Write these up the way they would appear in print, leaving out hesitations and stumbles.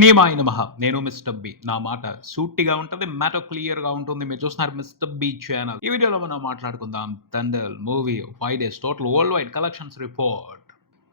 సినిమాయ నమః. నేను mister B. నా మాట సూటిగా ఉంటది. మ్యాటర్ క్లియర్‌గా ఉంటుంది. మీరు చూస్తున్నారు మిస్టర్ బి ఛానల్. ఈ వీడియోలో మనం మాట్లాడుకుందాం 'Thandel' movie 5 days total worldwide collections report.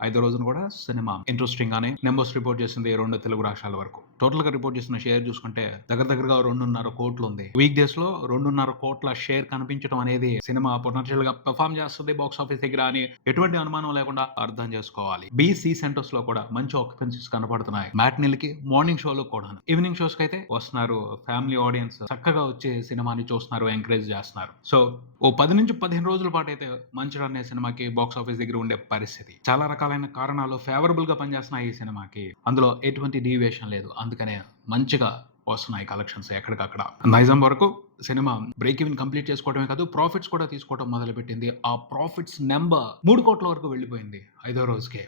5వ రోజున కూడా సినిమా ఇంట్రెస్టింగ్ గానే నెంబర్స్ రిపోర్ట్ చేసింది 2 తెలుగు రాష్ట్రాల వరకు. టోటల్ గా రిపోర్ట్ చేసిన షేర్ చూసుకుంటే దగ్గరగా 2.5 కోట్లు ఉంది. వీక్ డేస్ లో 2.5 కోట్ల షేర్ కనిపించడం అనేది సినిమా పొటెన్షియల్ గా పెర్ఫార్మ్ చేస్తుంది బాక్స్ ఆఫీస్ దగ్గర అని ఎటువంటి అనుమానం లేకుండా అర్థం చేసుకోవాలి. బీసీ సెంటర్స్ లో కూడా మంచి ఆక్యుపెన్సీస్ కనపడుతున్నాయి. మ్యాట్నీలకి, మార్నింగ్ షోలో కూడా. ఈవినింగ్ షోస్ కి అయితే వస్తున్నారు. ఫ్యామిలీ ఆడియన్స్ చక్కగా వచ్చే సినిమాని చూస్తున్నారు, ఎంకరేజ్ చేస్తున్నారు. సో ఓ 10 నుంచి 15 రోజుల పాటు అయితే మంచి రన్ సినిమాకి బాక్స్ ఆఫీస్ దగ్గర ఉండే పరిస్థితి. చాలా రకాలైన కారణాలు ఫేవరబుల్ గా పనిచేస్తున్నాయి ఈ సినిమాకి. అందులో ఎటువంటి డీవియేషన్ లేదు. అందుకనే మంచిగా వస్తున్నాయి కలెక్షన్స్ ఎక్కడికక్కడ. నైజాం వరకు సినిమా బ్రేక్ ఈవెన్ కంప్లీట్ చేసుకోవడమే కాదు, ప్రాఫిట్స్ కూడా తీసుకోవడం మొదలుపెట్టింది. ఆ ప్రాఫిట్స్ నెంబర్ 3 కోట్ల వరకు వెళ్ళిపోయింది 5వ రోజుకే.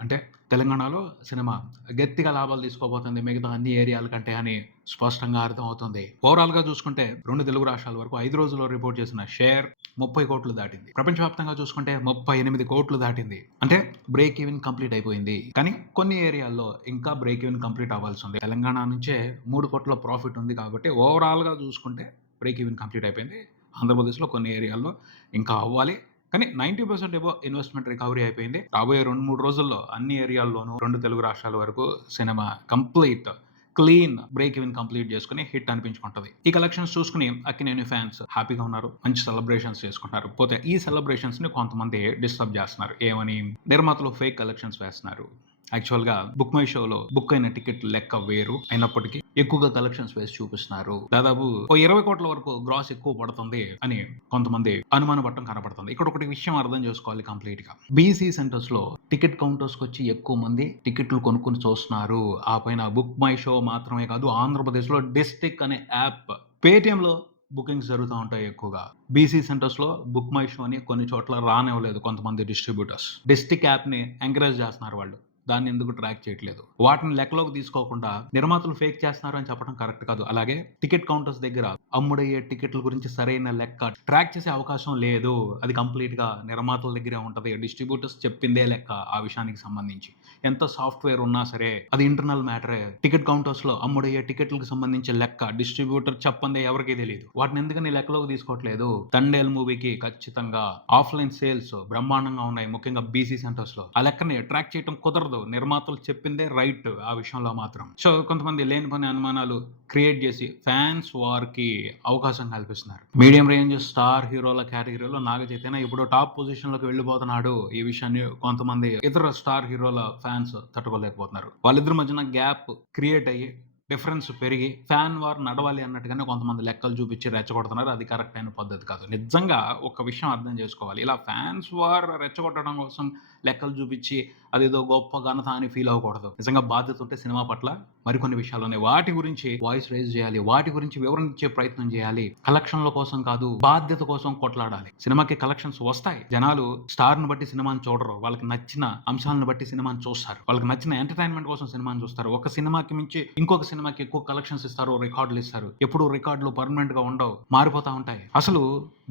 అంటే తెలంగాణలో సినిమా గట్టిగా లాభాలు తీసుకోబోతుంది మిగతా అన్ని ఏరియాల కంటే అని స్పష్టంగా అర్థమవుతుంది. ఓవరాల్ గా చూసుకుంటే 2 తెలుగు రాష్ట్రాల వరకు 5 రోజుల్లో రిపోర్ట్ చేసిన షేర్ 30 కోట్లు దాటింది. ప్రపంచవ్యాప్తంగా చూసుకుంటే 38 కోట్లు దాటింది. అంటే బ్రేక్ ఈవెన్ కంప్లీట్ అయిపోయింది. కానీ కొన్ని ఏరియాల్లో ఇంకా బ్రేక్ ఈవెన్ కంప్లీట్ అవ్వాల్సి ఉంది. తెలంగాణ నుంచే 3 కోట్ల ప్రాఫిట్ ఉంది కాబట్టి ఓవరాల్ గా చూసుకుంటే బ్రేక్ ఈవెన్ కంప్లీట్ అయిపోయింది. ఆంధ్రప్రదేశ్లో కొన్ని ఏరియాల్లో ఇంకా అవ్వాలి. కానీ 90% ఏవో ఇన్వెస్ట్మెంట్ రికవరీ అయిపోయింది. రాబోయే 2-3 రోజుల్లో అన్ని ఏరియాల్లోనూ 2 తెలుగు రాష్ట్రాల వరకు cinema complete clean break even complete చేసుకుని హిట్ అనిపించుకుంటది. ఈ కలెక్షన్స్ చూసుకుని అక్కినేని ఫ్యాన్స్ హ్యాపీగా ఉన్నారు. మంచి సెలబ్రేషన్స్ చేసుకుంటారు. పోతే ఈ సెలబ్రేషన్స్ ని కొంతమంది డిస్టర్బ్ చేస్తున్నారు. ఏమని? నిర్మాతలు ఫేక్ కలెక్షన్స్ వేస్తున్నారు. యాక్చువల్ గా బుక్ మై షోలో బుక్ అయిన టికెట్ లెక్క వేరు అయినప్పటికీ ఎక్కువగా కలెక్షన్స్ వేసి చూపిస్తున్నారు. దాదాపు 20 కోట్ల వరకు గ్రాస్ ఎక్కువ పడుతుంది అని కొంతమంది అనుమానపడటం కనపడుతుంది. ఇక్కడ ఒకటి విషయం అర్థం చేసుకోవాలి కంప్లీట్ గా. బీసీ సెంటర్స్ లో టికెట్ కౌంటర్స్ కి వచ్చి ఎక్కువ మంది టికెట్లు కొనుక్కొని చూస్తున్నారు. ఆ పైన బుక్ మై షో మాత్రమే కాదు, ఆంధ్రప్రదేశ్ లో డిస్టిక్ అనే యాప్, పేటిఎం లో బుకింగ్స్ జరుగుతూ ఉంటాయి ఎక్కువగా. బీసీ సెంటర్స్ లో బుక్ మై షో అని కొన్ని చోట్ల రానివ్వలేదు కొంతమంది డిస్ట్రిబ్యూటర్స్. డిస్టిక్ యాప్ ని ఎంకరేజ్ చేస్తున్నారు వాళ్ళు. దాన్ని ఎందుకు ట్రాక్ చేయట్లేదు? వాటిని లెక్కలోకి తీసుకోకుండా నిర్మాతలు ఫేక్ చేస్తున్నారు అని చెప్పడం కరెక్ట్ కాదు. అలాగే టికెట్ కౌంటర్స్ దగ్గర అమ్ముడయ్యే టికెట్ల గురించి సరైన లెక్క ట్రాక్ చేసే అవకాశం లేదు. అది కంప్లీట్ గా నిర్మాతల దగ్గరే ఉంటది. డిస్ట్రిబ్యూటర్స్ చెప్పిందే లెక్క ఆ విషయానికి సంబంధించి. ఎంత సాఫ్ట్వేర్ ఉన్నా సరే అది ఇంటర్నల్ మ్యాటరే. టికెట్ కౌంటర్స్ లో అమ్ముడయ్యే టికెట్లకు సంబంధించి లెక్క డిస్ట్రిబ్యూటర్ చెప్పందే ఎవరికీ తెలియదు. వాటిని ఎందుకని లెక్కలోకి తీసుకోవట్లేదు? దండేల్ మూవీకి ఖచ్చితంగా ఆఫ్లైన్ సేల్స్ బ్రహ్మాండంగా ఉన్నాయి, ముఖ్యంగా బీసీ సెంటర్స్ లో. ఆ లెక్కని ట్రాక్ చేయడం కుదరదు. నిర్మాతలు చెప్పిందే రైట్ ఆ విషయంలో మాత్రం. సో కొంతమంది లేని పని అనుమానాలు క్రియేట్ చేసి ఫ్యాన్స్ వార్ కి అవకాశం కల్పిస్తున్నారు. మీడియం రేంజ్ స్టార్ హీరోల కేటగిరీలో నాగ చైతన్య ఇప్పుడు టాప్ పొజిషన్ లోకి వెళ్ళిపోతున్నాడు. ఈ విషయాన్ని కొంతమంది ఇతర స్టార్ హీరోల ఫ్యాన్స్ తట్టుకోలేకపోతున్నారు. వాళ్ళిద్దరి మధ్యన గ్యాప్ క్రియేట్ అయ్యి డిఫరెన్స్ పెరిగి ఫ్యాన్ వార్ నడవాలి అన్నట్టుగానే కొంతమంది లెక్కలు చూపించి రెచ్చగొడుతున్నారు. అది కరెక్ట్ అయిన పద్ధతి కాదు. నిజంగా ఒక విషయం అర్థం చేసుకోవాలి. ఇలా ఫ్యాన్స్ వార్ రెచ్చగొట్టడం కోసం లెక్కలు చూపించి అదేదో గొప్ప ఘనత అని ఫీల్ అవ్వకూడదు. నిజంగా బాధ్యత ఉంటే సినిమా పట్ల మరికొన్ని విషయాలు ఉన్నాయి. వాటి గురించి వాయిస్ రైజ్ చేయాలి. వాటి గురించి వివరణ ఇచ్చే ప్రయత్నం చేయాలి. కలెక్షన్ల కోసం కాదు, బాధ్యత కోసం కొట్లాడాలి. సినిమాకి కలెక్షన్స్ వస్తాయి. జనాలు స్టార్ ను బట్టి సినిమాని చూడరు. వాళ్ళకి నచ్చిన అంశాలను బట్టి సినిమాని చూస్తారు. వాళ్ళకి నచ్చిన ఎంటర్టైన్మెంట్ కోసం సినిమాని చూస్తారు. ఒక సినిమాకి మించి ఇంకొక సినిమాకి ఎక్కువ కలెక్షన్స్ ఇస్తారు, రికార్డులు ఇస్తారు. ఎప్పుడు రికార్డులు పర్మనెంట్ గా ఉండవు, మారిపోతా ఉంటాయి. అసలు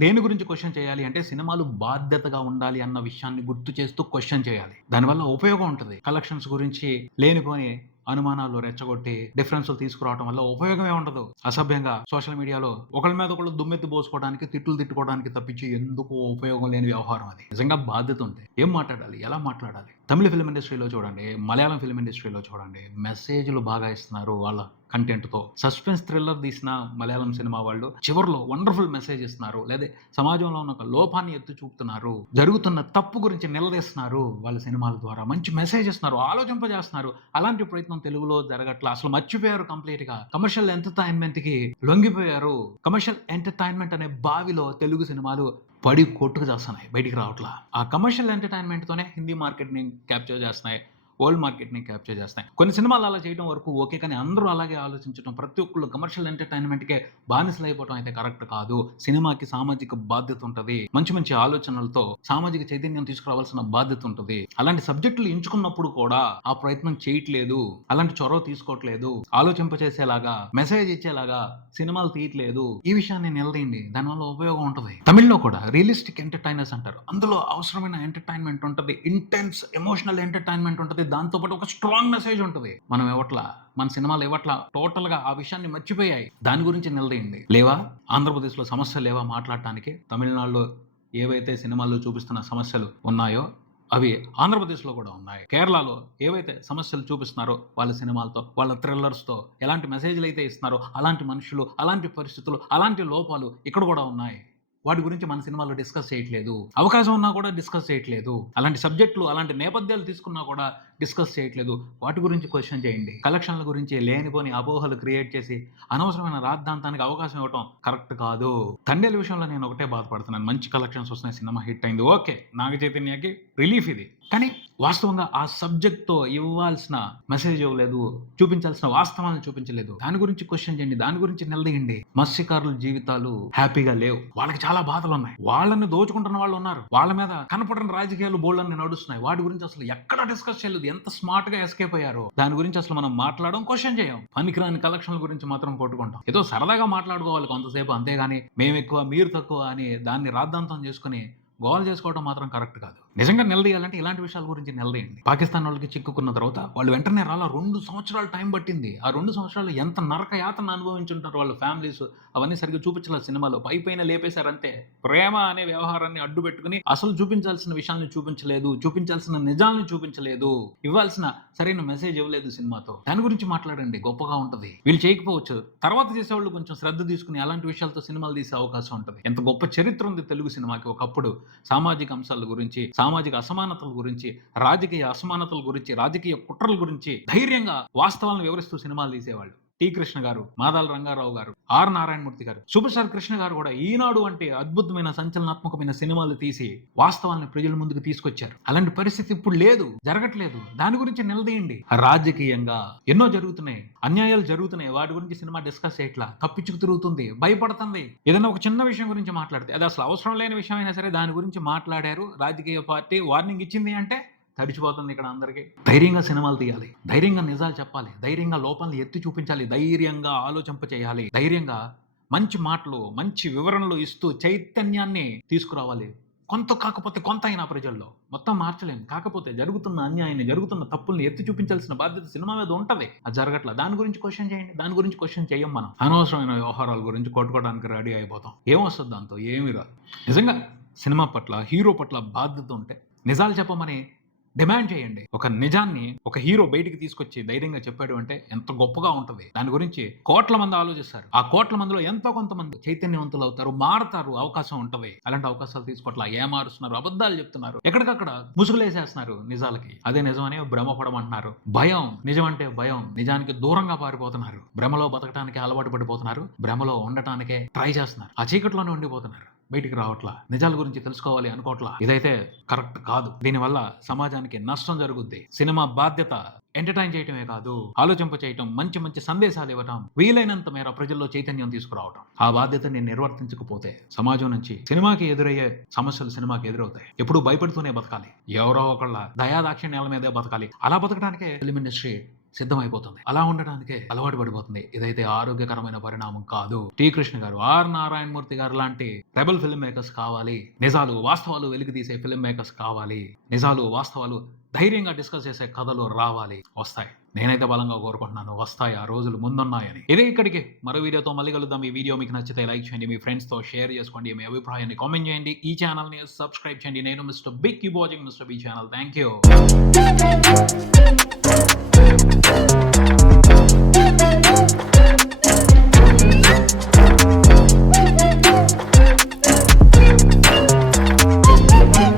దేని గురించి క్వశ్చన్ చేయాలి అంటే సినిమాలు బాధ్యతగా ఉండాలి అన్న విషయాన్ని గుర్తు చేస్తూ క్వశ్చన్ చేయాలి. దానివల్ల ఉపయోగం ఉంటుంది. కలెక్షన్స్ గురించి లేనిపోని అనుమానాలు రెచ్చగొట్టి డిఫరెన్స్లు తీసుకురావడం వల్ల ఉపయోగమే ఉండదు. అసభ్యంగా సోషల్ మీడియాలో ఒకళ్ళ మీద ఒకళ్ళు దుమ్మెత్తి పోసుకోవడానికి, తిట్లు తిట్టుకోవడానికి తప్పించి ఎందుకు ఉపయోగం లేని వ్యవహారం అది. నిజంగా బాధ్యత ఉంది. ఏం మాట్లాడాలి, ఎలా మాట్లాడాలి? తమిళ ఫిల్మ్ ఇండస్ట్రీలో చూడండి, మలయాళం ఫిల్మ్ ఇండస్ట్రీలో చూడండి, మెసేజ్లు బాగా ఇస్తున్నారు వాళ్ళ కంటెంట్ తో. సస్పెన్స్ థ్రిల్లర్ తీసిన మలయాళం సినిమా వాళ్ళు చివరిలో వండర్ఫుల్ మెసేజ్ ఇస్తున్నారు. లేదా సమాజంలో ఉన్న ఒక లోపాన్ని ఎత్తి చూపుతున్నారు, జరుగుతున్న తప్పు గురించి నిలదీస్తున్నారు. వాళ్ళ సినిమాల ద్వారా మంచి మెసేజ్ ఇస్తున్నారు, ఆలోచింపజేస్తున్నారు. అలాంటి ప్రయత్నం తెలుగులో జరగట్లా. అసలు మర్చిపోయారు కంప్లీట్ గా. కమర్షియల్ ఎంటర్టైన్మెంట్ కి లొంగిపోయారు. కమర్షియల్ ఎంటర్టైన్మెంట్ అనే బావిలో తెలుగు సినిమాలు పడి కొట్టుకు చేస్తున్నాయి, బయటికి రావట్లా. ఆ కమర్షియల్ ఎంటర్టైన్మెంట్ తోనే హిందీ మార్కెట్ ని క్యాప్చర్ చేస్తున్నాయి, వరల్డ్ మార్కెట్ ని క్యాప్చర్ చేస్తాయి. కొన్ని సినిమాలు అలా చేయడం వరకు ఓకే, కానీ అందరూ అలాగే ఆలోచించడం, ప్రతి ఒక్కళ్ళు కమర్షియల్ ఎంటర్టైన్మెంట్ కే బానిసలు అయిపోవడం అయితే కరెక్ట్ కాదు. సినిమాకి సామాజిక బాధ్యత ఉంటది. మంచి మంచి ఆలోచనలతో సామాజిక చైతన్యం తీసుకురావాల్సిన బాధ్యత ఉంటుంది. అలాంటి సబ్జెక్టులు ఎంచుకున్నప్పుడు కూడా ఆ ప్రయత్నం చేయట్లేదు, అలాంటి చొరవ తీసుకోవట్లేదు. ఆలోచింపచేసేలాగా మెసేజ్ ఇచ్చేలాగా సినిమాలు తీయట్లేదు. ఈ విషయాన్ని నిలదీయండి, దానివల్ల ఉపయోగం ఉంటుంది. తమిళ్లో కూడా రియలిస్టిక్ ఎంటర్టైనర్స్ అంటారు. అందులో అవసరమైన ఎంటర్టైన్మెంట్ ఉంటుంది, ఇంటెన్స్ ఎమోషనల్ ఎంటర్టైన్మెంట్ ఉంటుంది. దాంతోపాటు ఒక స్ట్రాంగ్ మెసేజ్ ఉంటుంది. మనం ఇవ్వట్లా, మన సినిమాలు ఇవ్వట్లా, టోటల్గా ఆ విషయాన్ని మర్చిపోయాయి. దాని గురించి నిలదీయండి. లేవా ఆంధ్రప్రదేశ్లో సమస్యలు లేవా మాట్లాడటానికి? తమిళనాడులో ఏవైతే సినిమాల్లో చూపిస్తున్న సమస్యలు ఉన్నాయో అవి ఆంధ్రప్రదేశ్లో కూడా ఉన్నాయి. కేరళలో ఏవైతే సమస్యలు చూపిస్తున్నారో వాళ్ళ సినిమాలతో, వాళ్ళ థ్రిల్లర్స్తో ఎలాంటి మెసేజ్లు అయితే ఇస్తున్నారో అలాంటి మనుషులు, అలాంటి పరిస్థితులు, అలాంటి లోపాలు ఇక్కడ కూడా ఉన్నాయి. వాటి గురించి మన సినిమాలో డిస్కస్ చేయట్లేదు. అవకాశం ఉన్నా కూడా డిస్కస్ చేయట్లేదు. అలాంటి సబ్జెక్టులు, అలాంటి నేపథ్యాలు తీసుకున్నా కూడా డిస్కస్ చేయట్లేదు. వాటి గురించి క్వశ్చన్ చేయండి. కలెక్షన్ల గురించి లేనిపోని అపోహలు క్రియేట్ చేసి అనవసరమైన రాద్ధాంతానికి అవకాశం ఇవ్వటం కరెక్ట్ కాదు. తండేల విషయంలో నేను ఒకటే బాధపడుతున్నాను. మంచి కలెక్షన్స్ వస్తున్నాయి, సినిమా హిట్ అయింది, ఓకే, నాగ చైతన్యకి రిలీఫ్ ఇది. కానీ వాస్తవంగా ఆ సబ్జెక్ట్తో ఇవ్వాల్సిన మెసేజ్ ఇవ్వలేదు, చూపించాల్సిన వాస్తవాన్ని చూపించలేదు. దాని గురించి క్వశ్చన్ చేయండి, దాని గురించి నిలదీయండి. మత్స్యకారుల జీవితాలు హ్యాపీగా లేవు. వాళ్ళకి చాలా బాధలు ఉన్నాయి. వాళ్ళని దోచుకుంటున్న వాళ్ళు ఉన్నారు. వాళ్ళ మీద కనపడని రాజకీయాలు బోల్డన్ని నడుస్తున్నాయి. వాటి గురించి అసలు ఎక్కడ డిస్కస్ చేయలేదు. ఎంత స్మార్ట్ గా ఎస్కేప్ అయ్యారో దాని గురించి అసలు మనం మాట్లాడడం, క్వశ్చన్ చేయం. పనికిరాని కలెక్షన్ల గురించి మాత్రం కొట్టుకుంటాం. ఏదో సరదాగా మాట్లాడుకోవాలి కొంతసేపు, అంతేగాని మేము ఎక్కువ మీరు తక్కువ అని దాన్ని రాద్ధాంతం చేసుకుని గోల్ చేసుకోవడం మాత్రం కరెక్ట్ కాదు. నిజంగా నిలదీయాలంటే ఇలాంటి విషయాల గురించి నిలదీయండి. పాకిస్తాన్ వాళ్ళకి చిక్కుకున్న తర్వాత వాళ్ళు వెంటనే రాలా, 2 సంవత్సరాలు టైం పట్టింది. ఆ 2 సంవత్సరాలు ఎంత నరక యాతన అనుభవించుంటారు వాళ్ళ ఫ్యామిలీస్. అవన్నీ సరిగ్గా చూపించలేదు సినిమాలో. పైన లేపేశారంతే. ప్రేమ అనే వ్యవహారాన్ని అడ్డు పెట్టుకుని అసలు చూపించాల్సిన విషయాన్ని చూపించలేదు, చూపించాల్సిన నిజాలను చూపించలేదు, ఇవ్వాల్సిన సరైన మెసేజ్ ఇవ్వలేదు సినిమాతో. దాని గురించి మాట్లాడండి, గొప్పగా ఉంటది. వీళ్ళు చేయకపోవచ్చు, తర్వాత చేసేవాళ్ళు కొంచెం శ్రద్ధ తీసుకుని అలాంటి విషయాలతో సినిమాలు తీసే అవకాశం ఉంటుంది. ఎంత గొప్ప చరిత్ర ఉంది తెలుగు సినిమాకి. ఒకప్పుడు సామాజిక అంశాల గురించి, సామాజిక అసమానతల గురించి, రాజకీయ అసమానతల గురించి, రాజకీయ కుట్రల గురించి ధైర్యంగా వాస్తవాలను వివరిస్తూ సినిమాలు తీసేవాళ్ళు. టి కృష్ణ గారు, మాదాల రంగారావు గారు, ఆర్ నారాయణమూర్తి గారు, సూపర్ స్టార్ కృష్ణ గారు కూడా ఈనాడు అంటే అద్భుతమైన సంచలనాత్మకమైన సినిమాలు తీసి వాస్తవాలను ప్రజల ముందుకు తీసుకొచ్చారు. అలాంటి పరిస్థితి ఇప్పుడు లేదు, జరగట్లేదు. దాని గురించి నిలదీయండి. రాజకీయంగా ఎన్నో జరుగుతున్నాయి, అన్యాయాలు జరుగుతున్నాయి. వాటి గురించి సినిమా డిస్కస్ చేయట్లా, తప్పించుకు తిరుగుతుంది, భయపడుతుంది. ఏదైనా ఒక చిన్న విషయం గురించి మాట్లాడితే, అది అసలు అవసరం లేని విషయం అయినా సరే దాని గురించి మాట్లాడారు, రాజకీయ పార్టీ వార్నింగ్ ఇచ్చింది అంటే తడిచిపోతుంది ఇక్కడ అందరికీ. ధైర్యంగా సినిమాలు తీయాలి, ధైర్యంగా నిజాలు చెప్పాలి, ధైర్యంగా లోపాలను ఎత్తి చూపించాలి, ధైర్యంగా ఆలోచింప చేయాలి, ధైర్యంగా మంచి మాటలు, మంచి వివరణలు ఇస్తూ చైతన్యాన్ని తీసుకురావాలి. కొంత కాకపోతే కొంత అయినా ప్రజల్లో. మొత్తం మార్చలేము, కాకపోతే జరుగుతున్న అన్యాయాన్ని, జరుగుతున్న తప్పుల్ని ఎత్తి చూపించాల్సిన బాధ్యత సినిమా మీద ఉంటది. అది జరగట్లా. దాని గురించి క్వశ్చన్ చేయండి, దాని గురించి క్వశ్చన్ చేయం. మనం అనవసరమైన వ్యవహారాల గురించి కొట్టుకోవడానికి రెడీ అయిపోతాం. ఏమొస్తుంది దాంతో? ఏమీ రాదు. నిజంగా సినిమా పట్ల, హీరో పట్ల బాధ్యత ఉంటే నిజాలు చెప్పమని డిమాండ్ చేయండి. ఒక నిజాన్ని ఒక హీరో బయటికి తీసుకొచ్చి ధైర్యంగా చెప్పాడు అంటే ఎంత గొప్పగా ఉంటుంది. దాని గురించి కోట్ల మంది ఆలోచిస్తారు. ఆ కోట్ల మందిలో ఎంతో కొంతమంది చైతన్యవంతులు అవుతారు, మారతారు. అవకాశం ఉంటది. అలాంటి అవకాశాలు తీసుకోవట్లా, ఏమారుస్తున్నారు, అబద్ధాలు చెప్తున్నారు, ఎక్కడికక్కడ ముసుగులేసేస్తున్నారు నిజాలకి. అదే నిజమని భ్రమపడమంటున్నారు. భయం, నిజం అంటే భయం, నిజానికి దూరంగా పారిపోతున్నారు. భ్రమలో బతకడానికి అలవాటు పడిపోతున్నారు, భ్రమలో ఉండటానికే ట్రై చేస్తున్నారు. ఆ చీకట్లోనే ఉండిపోతున్నారు, బయటికి రావట్లా, నిజాల గురించి తెలుసుకోవాలి అనుకోవట్లా. ఇదైతే కరెక్ట్ కాదు. దీనివల్ల సమాజానికి నష్టం జరుగుద్ది. సినిమా బాధ్యత ఎంటర్టైన్ చేయటమే కాదు, ఆలోచింప చేయటం, మంచి మంచి సందేశాలు ఇవ్వటం, వీలైనంత మేర ప్రజల్లో చైతన్యం తీసుకురావటం. ఆ బాధ్యతని నిర్వర్తించకపోతే సమాజం నుంచి సినిమాకి ఎదురయ్యే సమస్యలు సినిమాకి ఎదురవుతాయి. ఎప్పుడు భయపడుతూనే బతకాలి, ఎవరో ఒకళ్ళ దయాదాక్షిణ్యాల మీదే బతకాలి. అలా బతకడానికే ఫిల్మ్ ఇండస్ట్రీ సిద్ధమైపోతుంది. అలా ఉండడానికే అలవాటు పడిపోతుంది. ఇదైతే ఆరోగ్యకరమైన పరిణామం కాదు. టి కృష్ణ గారు, ఆర్ నారాయణమూర్తి గారు లాంటి రెబల్ ఫిల్మ్ మేకర్స్ కావాలి. నిజాలు, వాస్తవాలు వెలికి తీసే ఫిల్మ్ మేకర్స్ కావాలి. నిజాలు, వాస్తవాలు ధైర్యంగా డిస్కస్ చేసే కథలు రావాలి. వస్తాయి. నేనైతే బలంగా కోరుకుంటున్నాను, వస్తాయి. ఆ రోజులు ముందున్నాయని. ఇదే ఇక్కడికి మరో వీడియోతో మళ్ళీ కలుద్దాం. ఈ వీడియో మీకు నచ్చితే లైక్ చేయండి, మీ ఫ్రెండ్స్ తో షేర్ చేసుకోండి, మీ అభిప్రాయాన్ని కామెంట్ చేయండి. ఈ ఛానల్ ని సబ్స్క్రైబ్ చేయండి. నేను mister big, keep watching mister B channel. Thank you.